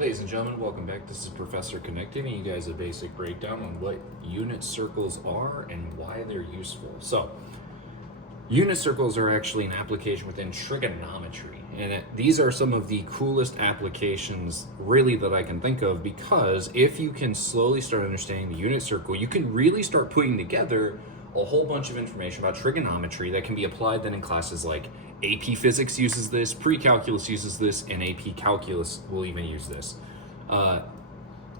Ladies and gentlemen, welcome back. This is Professor Connect giving you guys a basic breakdown on what unit circles are and why they're useful. So, unit circles are actually an application within trigonometry, and these are some of the coolest applications really that I can think of, because if you can slowly start understanding the unit circle, you can really start putting together a whole bunch of information about trigonometry that can be applied then in classes like AP Physics uses this, Pre-Calculus uses this, and AP Calculus will even use this.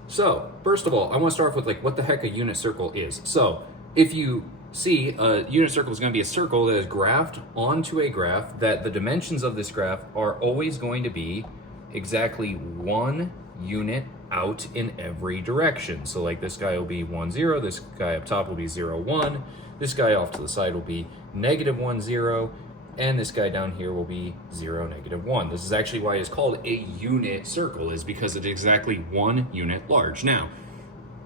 So, first of all, I want to start off with what the heck a unit circle is. So, if you see, a unit circle is going to be a circle that is graphed onto a graph that the dimensions of this graph are always going to be exactly 1 unit out in every direction. So like this guy will be 1, 0, this guy up top will be 0, 1, this guy off to the side will be -1, 0, and this guy down here will be 0, -1. This is actually why it's called a unit circle, is because it's exactly 1 unit large. Now,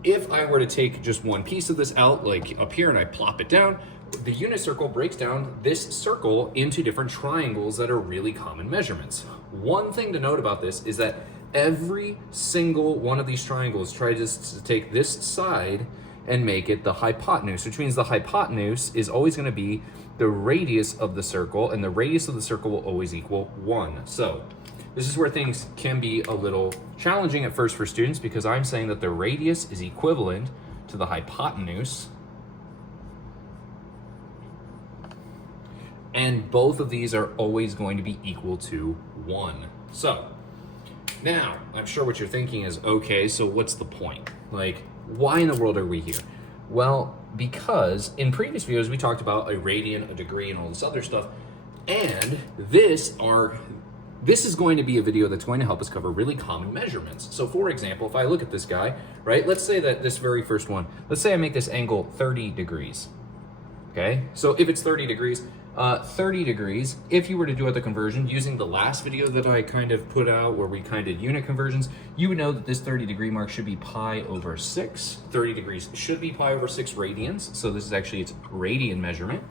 if I were to take just one piece of this out, like up here, and I plop it down, the unit circle breaks down this circle into different triangles that are really common measurements. One thing to note about this is that every single one of these triangles tries to take this side and make it the hypotenuse, which means the hypotenuse is always going to be the radius of the circle, and the radius of the circle will always equal 1. So this is where things can be a little challenging at first for students, because I'm saying that the radius is equivalent to the hypotenuse, and both of these are always going to be equal to 1. So now, I'm sure what you're thinking is, okay, so what's the point? Why in the world are we here? Well, because in previous videos we talked about a radian, a degree, and all this other stuff, and this is going to be a video that's going to help us cover really common measurements. So for example, if I look at this guy, right, let's say that this very first one, let's say I make this angle 30 degrees, okay? So if it's 30 degrees, if you were to do the conversion using the last video that I kind of put out where we kind of did unit conversions, you would know that this 30 degree mark should be pi over 6. 30 degrees should be pi over 6 radians. So this is actually its radian measurement.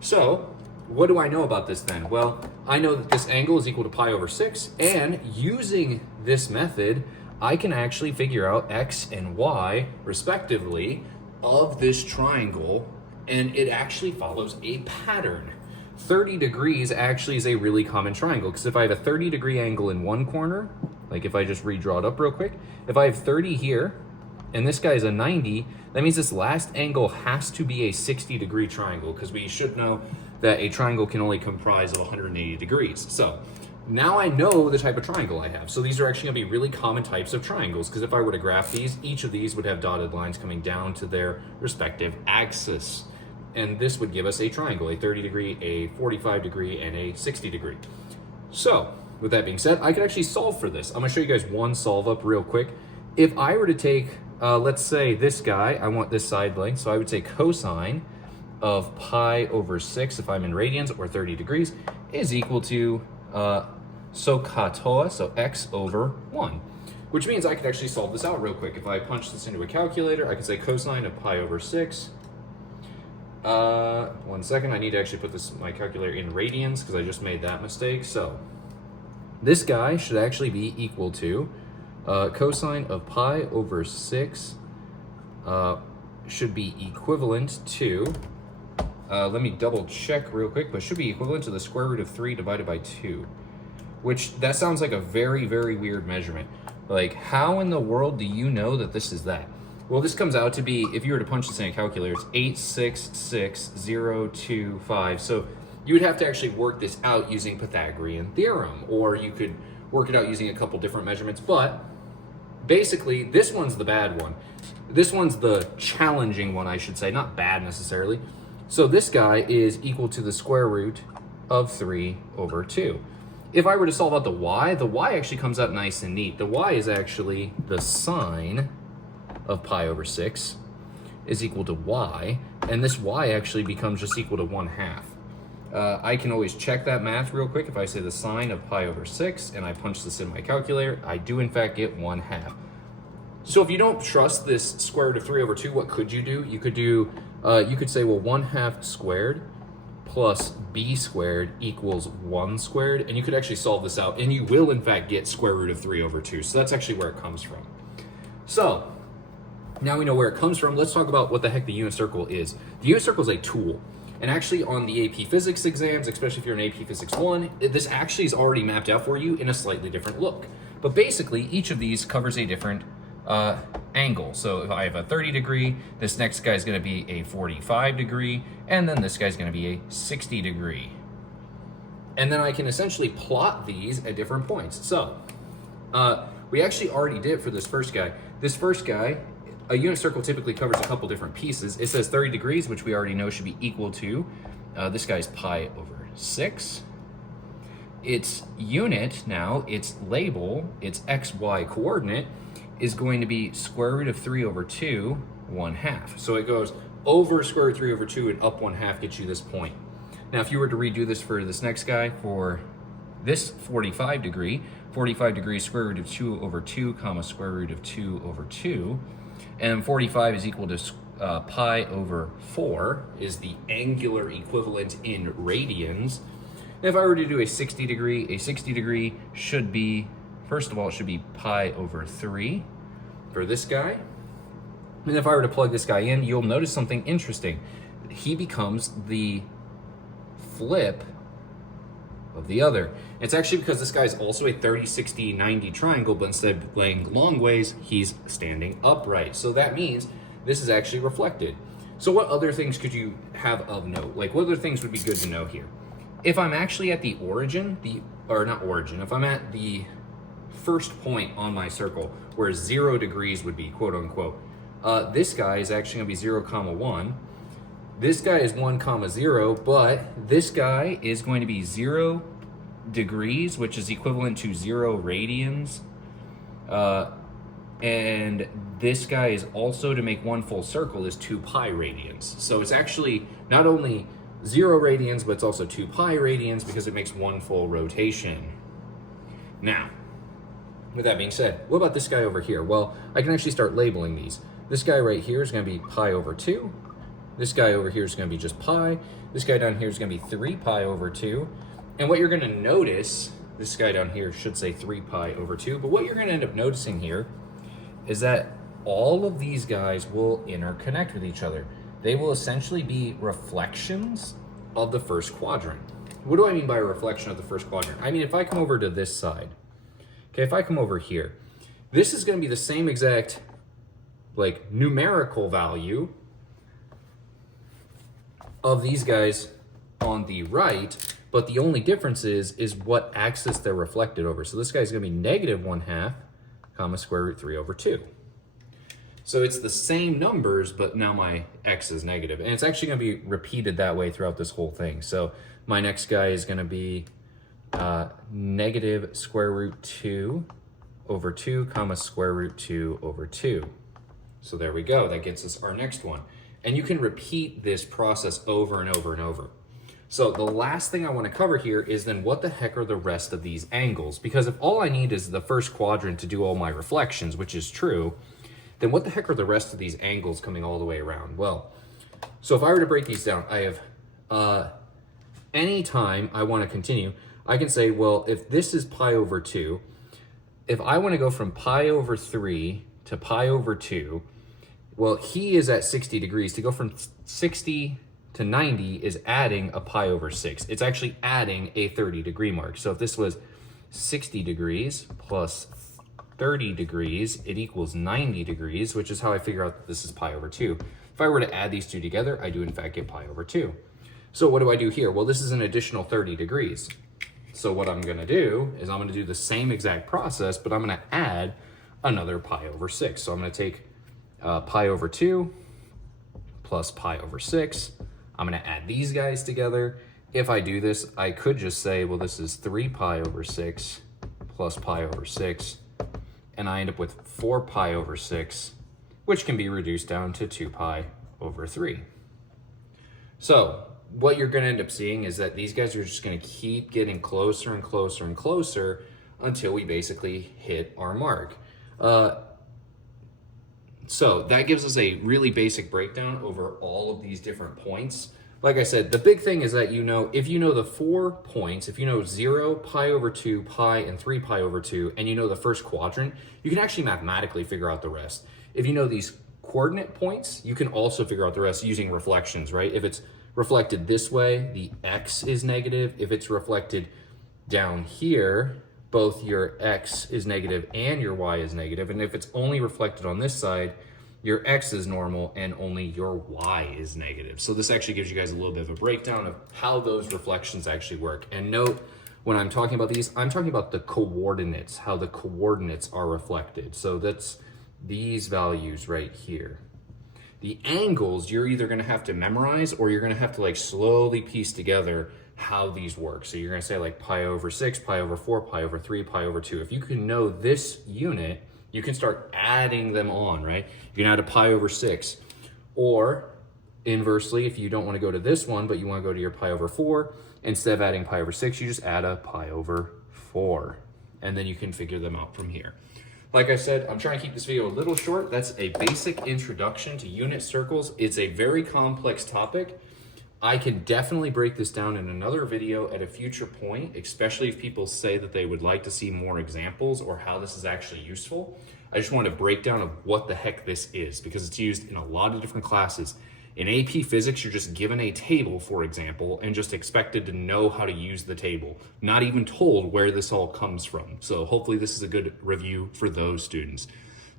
So what do I know about this then? Well, I know that this angle is equal to pi over 6, and using this method, I can actually figure out x and y respectively of this triangle, and it actually follows a pattern. 30 degrees actually is a really common triangle, because if I have a 30 degree angle in one corner, like if I just redraw it up real quick, if I have 30 here and this guy is a 90, that means this last angle has to be a 60 degree triangle, because we should know that a triangle can only comprise of 180 degrees. So now I know the type of triangle I have. So these are actually gonna be really common types of triangles, because if I were to graph these, each of these would have dotted lines coming down to their respective axis. And this would give us a triangle, a 30 degree, a 45 degree, and a 60 degree. So with that being said, I could actually solve for this. I'm gonna show you guys one solve up real quick. If I were to take, let's say this guy, I want this side length, so I would say cosine of pi over 6, if I'm in radians, or 30 degrees, is equal to SOHCAHTOA, so x over 1. Which means I could actually solve this out real quick. If I punch this into a calculator, I could say cosine of pi over 6. 1 second, I need to actually put my calculator in radians, because I just made that mistake. So this guy should actually be equal to cosine of pi over 6 should be equivalent to, let me double check real quick, but should be equivalent to the square root of 3 divided by 2, which that sounds like a very, very weird measurement. How in the world do you know that this is that? Well, this comes out to be, if you were to punch this in a calculator, it's 866,025. So you would have to actually work this out using Pythagorean theorem, or you could work it out using a couple different measurements. But basically, this one's the bad one. This one's the challenging one, I should say, not bad necessarily. So this guy is equal to the square root of 3 over 2. If I were to solve out the y actually comes out nice and neat. The y is actually the sine of pi over 6 is equal to y, and this y actually becomes just equal to 1/2. I can always check that math real quick. If I say the sine of pi over 6 and I punch this in my calculator, I do in fact get 1/2. So if you don't trust this square root of 3 over 2, what could you do? You could say, well, 1/2 squared plus b squared equals 1 squared. And you could actually solve this out, and you will in fact get square root of 3 over 2. So that's actually where it comes from. So now we know where it comes from. Let's talk about what the heck the unit circle is. The unit circle is a tool. And actually on the AP Physics exams, especially if you're in AP Physics 1, this actually is already mapped out for you in a slightly different look. But basically, each of these covers a different angle. So if I have a 30 degree, this next guy is going to be a 45 degree, and then this guy's going to be a 60 degree. And then I can essentially plot these at different points. So we actually already did it for this first guy. This first guy, a unit circle typically covers a couple different pieces. It says 30 degrees, which we already know should be equal to, this guy's pi over 6. Its unit now, its label, its xy coordinate, is going to be square root of 3 over 2, 1/2. So it goes over square root of 3 over 2 and up 1/2 gets you this point. Now, if you were to redo this for this next guy, for this 45 degree square root of 2 over 2, comma, square root of 2 over 2, and 45 is equal to pi over 4 is the angular equivalent in radians. And if I were to do a 60 degree should be, first of all, it should be pi over 3 for this guy. And if I were to plug this guy in, you'll notice something interesting. He becomes the flip of the other. It's actually because this guy is also a 30, 60, 90 triangle, but instead of laying long ways, he's standing upright. So that means this is actually reflected. So what other things could you have of note? Like, what other things would be good to know here? If I'm actually at the origin, if I'm at the first point on my circle where 0 degrees would be, quote unquote, this guy is actually gonna be 0, 1. This guy is 1, 0, but this guy is going to be 0 degrees, which is equivalent to 0 radians. And this guy is also, to make one full circle, is 2 pi radians. So it's actually not only 0 radians, but it's also 2 pi radians because it makes one full rotation. Now, with that being said, what about this guy over here? Well, I can actually start labeling these. This guy right here is going to be pi over 2. This guy over here is going to be just pi. This guy down here is going to be 3 pi over 2. And what you're going to notice, this guy down here should say 3 pi over 2, but what you're going to end up noticing here is that all of these guys will interconnect with each other. They will essentially be reflections of the first quadrant. What do I mean by a reflection of the first quadrant? I mean, if I come over to this side, okay, if I come over here, this is going to be the same exact, like, numerical value of these guys on the right, but the only difference is what axis they're reflected over. So this guy's going to be negative 1/2, comma, square root 3 over 2. So it's the same numbers, but now my x is negative. And it's actually going to be repeated that way throughout this whole thing. So my next guy is going to be negative square root 2 over 2, comma, square root 2 over 2. So there we go. That gets us our next one. And you can repeat this process over and over and over. So the last thing I want to cover here is then what the heck are the rest of these angles? Because if all I need is the first quadrant to do all my reflections, which is true, then what the heck are the rest of these angles coming all the way around? Well, so if I were to break these down, I have anytime I want to continue, I can say, well, if this is pi over 2, if I want to go from pi over 3 to pi over 2, well, he is at 60 degrees. To go from 60 to 90 is adding a pi over 6. It's actually adding a 30 degree mark. So if this was 60 degrees plus 30 degrees, it equals 90 degrees, which is how I figure out that this is pi over 2. If I were to add these two together, I do in fact get pi over 2. So what do I do here? Well, this is an additional 30 degrees. So what I'm gonna do is I'm gonna do the same exact process, but I'm gonna add another pi over 6. So I'm gonna take pi over 2 plus pi over 6. I'm gonna add these guys together. If I do this, I could just say, well, this is 3 pi over 6 plus pi over 6, and I end up with 4 pi over 6, which can be reduced down to 2 pi over 3. So what you're gonna end up seeing is that these guys are just gonna keep getting closer and closer and closer until we basically hit our mark. So that gives us a really basic breakdown over all of these different points like I said, the big thing is that if you know the 4 points, if you know 0, pi over 2, pi, and 3 pi over 2, and you know the first quadrant, you can actually mathematically figure out the rest. If you know these coordinate points, you can also figure out the rest using reflections, right? If it's reflected this way, the x is negative. If it's reflected down here, both your x is negative and your y is negative. And if it's only reflected on this side, your x is normal and only your y is negative. So this actually gives you guys a little bit of a breakdown of how those reflections actually work. And note, when I'm talking about these, I'm talking about the coordinates, how the coordinates are reflected. So that's these values right here. The angles, you're either gonna have to memorize or you're gonna have to like slowly piece together how these work. So you're gonna say like pi over 6, pi over 4, pi over 3, pi over 2. If you can know this unit, you can start adding them on, right? You can add a pi over 6. Or inversely, if you don't want to go to this one, but you want to go to your pi over 4, instead of adding pi over 6, you just add a pi over 4. And then you can figure them out from here. Like I said, I'm trying to keep this video a little short. That's a basic introduction to unit circles. It's a very complex topic. I can definitely break this down in another video at a future point, especially if people say that they would like to see more examples or how this is actually useful. I just want a breakdown of what the heck this is because it's used in a lot of different classes. In AP Physics, you're just given a table, for example, and just expected to know how to use the table, not even told where this all comes from. So hopefully this is a good review for those students.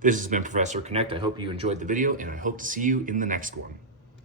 This has been Professor Connect. I hope you enjoyed the video, and I hope to see you in the next one.